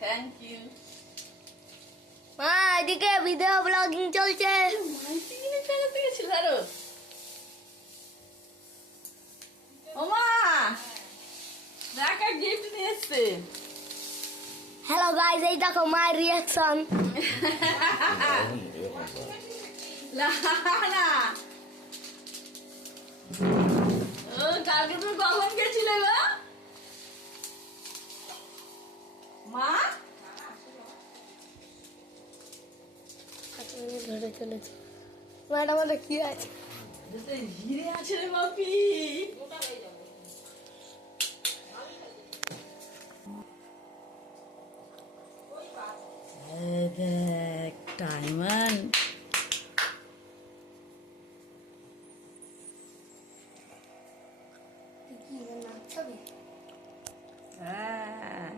Thank you. মা এদিকে video blogging চলছে। কি জিনিস ফেরত গেছিল আরো? ওমা দেখা গিফট নিয়ে এসছে। হ্যালো গাইস, এই দেখো মায়ের রিয়াকশন। না না, ও কালকে তুমি কখন গেছিলে গো মা? ধরে চলেছে। ম্যাডাম আমাদের কি আছে? হিরে আছে রে বাপি। দেখ ডায়মন্ড। হ্যাঁ